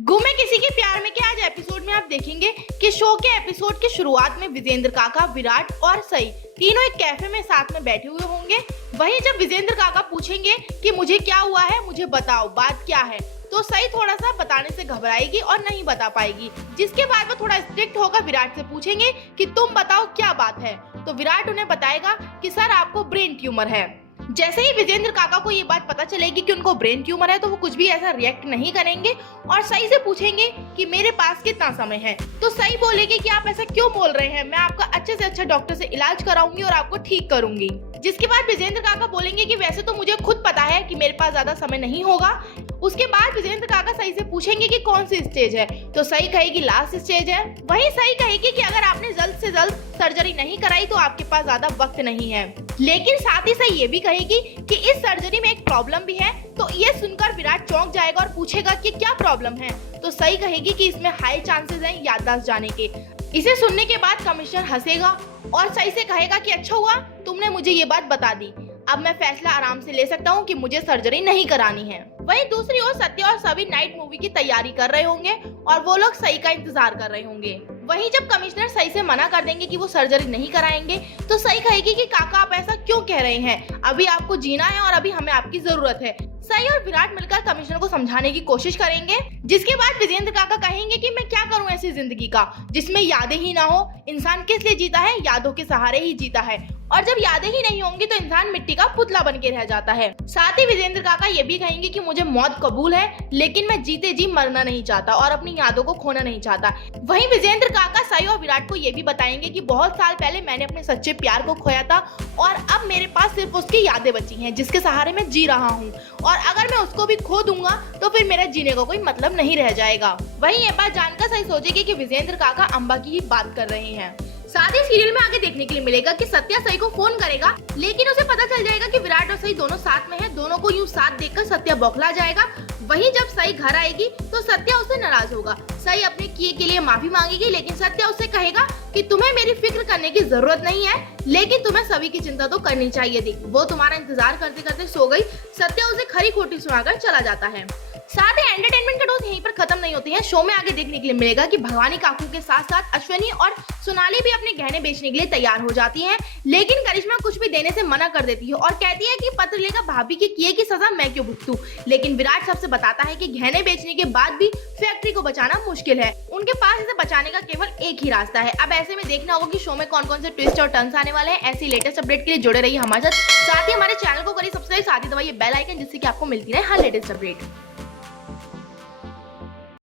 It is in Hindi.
गुम है किसी के प्यार में के आज एपिसोड में आप देखेंगे कि शो के एपिसोड की शुरुआत में विजेंद्र काका, विराट और सई तीनों एक कैफे में साथ में बैठे हुए होंगे। वहीं जब विजेंद्र काका पूछेंगे कि मुझे क्या हुआ है, मुझे बताओ बात क्या है, तो सई थोड़ा सा बताने से घबराएगी और नहीं बता पाएगी। जिसके बाद वो थोड़ा स्ट्रिक्ट होकर विराट से पूछेंगे कि तुम बताओ क्या बात है, तो विराट उन्हें बताएगा कि सर आपको ब्रेन ट्यूमर है। जैसे ही विजेंद्र काका को ये बात पता चलेगी कि उनको ब्रेन ट्यूमर है तो वो कुछ भी ऐसा रिएक्ट नहीं करेंगे और सई से पूछेंगे कि मेरे पास कितना समय है। तो सई बोलेगी कि आप ऐसा क्यों बोल रहे हैं, मैं आपका अच्छे से अच्छा डॉक्टर से इलाज कराऊंगी और आपको ठीक करूंगी। जिसके बाद विजेंद्र काका बोलेंगे कि वैसे तो मुझे खुद पता है कि मेरे पास ज्यादा समय नहीं होगा। उसके बाद विजेंद्र काका सई से पूछेंगे कि कौन सी स्टेज है, तो सई कहेगी लास्ट स्टेज है। वहीं सई कहेगी कि अगर आपने जल्द से जल्द सर्जरी नहीं कराई तो आपके पास ज्यादा वक्त नहीं है। लेकिन साथ ही सई ये भी कहेगी कि इस सर्जरी में एक प्रॉब्लम भी है। तो ये सुनकर विराट चौंक जाएगा और पूछेगा कि क्या प्रॉब्लम है, तो सई कहेगी कि इसमें हाई चांसेस हैं याददाश्त जाने के। इसे सुनने के बाद कमिश्नर हंसेगा और सई से कहेगा कि अच्छा हुआ तुमने मुझे ये बात बता दी, अब मैं फैसला आराम से ले सकता हूँ कि मुझे सर्जरी नहीं करानी है। वहीं दूसरी ओर सत्या और सभी नाइट मूवी की तैयारी कर रहे होंगे और वो लोग सई का इंतजार कर रहे होंगे। वहीं जब कमिश्नर सई से मना कर देंगे कि वो सर्जरी नहीं कराएंगे तो सई कहेगी कि काका आप ऐसा क्यों कह रहे हैं, अभी आपको जीना है और अभी हमें आपकी जरूरत है। सई और विराट मिलकर कमिश्नर को समझाने की कोशिश करेंगे। जिसके बाद विजेंद्र काका कहेंगे कि मैं क्या करूं ऐसी जिंदगी का जिसमें यादें ही ना हो, इंसान किस लिए जीता है, यादों के सहारे ही जीता है, और जब यादें ही नहीं होंगी तो इंसान मिट्टी का पुतला बन के रह जाता है। साथ ही विजेंद्र काका ये भी कहेंगे कि मुझे मौत कबूल है लेकिन मैं जीते जी मरना नहीं चाहता और अपनी यादों को खोना नहीं चाहता। वहीं विजेंद्र काका सई और विराट को ये भी बताएंगे कि बहुत साल पहले मैंने अपने सच्चे प्यार को खोया था और अब मेरे पास सिर्फ उसकी यादें बची हैं जिसके सहारे मैं जी रहा हूँ, और अगर मैं उसको भी खो दूंगा तो फिर मेरे जीने का कोई मतलब नहीं रह जाएगा। वहीं ये बात जानकर सई सोचेगी कि विजेंद्र काका अम्बा की ही बात कर रहे हैं। साथ ही सीरियल में आगे देखने के लिए मिलेगा कि सत्या सई को फोन करेगा लेकिन उसे पता चल जाएगा कि विराट और सई दोनों साथ में हैं। दोनों को यूं साथ देखकर सत्या बौखला जाएगा। वहीं जब सई घर आएगी तो सत्या उससे नाराज होगा। सई अपने किए के लिए माफी मांगेगी लेकिन सत्या उससे कहेगा कि तुम्हें मेरी फिक्र करने की जरूरत नहीं है, लेकिन तुम्हें सभी की चिंता तो करनी चाहिए थी। वो तुम्हारा इंतजार करते करते सो गई। सत्या उसे खरी खोटी सुनाकर चला जाता है। साथ ही एंटरटेनमेंट का डोज यहीं पर खत्म नहीं होती है। शो में आगे देखने के लिए मिलेगा कि भगवानी काकू के साथ साथ अश्विनी और सोनाली भी अपने गहने बेचने के लिए तैयार हो जाती हैं, लेकिन करिश्मा कुछ भी देने से मना कर देती है और कहती है कि पत्र लेकर भाभी के किए की सजा मैं क्यों भुगतूं। लेकिन विराट सबसे बताता है कि गहने बेचने के बाद भी फैक्ट्री को बचाना मुश्किल है, उनके पास इसे बचाने का केवल एक ही रास्ता है। अब ऐसे में देखना होगा कि शो में कौन कौन से ट्विस्ट और टर्न्स आने वाले हैं। ऐसी लेटेस्ट अपडेट के लिए जुड़े रहिए हमारे साथ ही हमारे चैनल को करिए सब्सक्राइब, साथ ही दबाइए बेल आइकन जिससे कि आपको मिलती रहे हर लेटेस्ट अपडेट।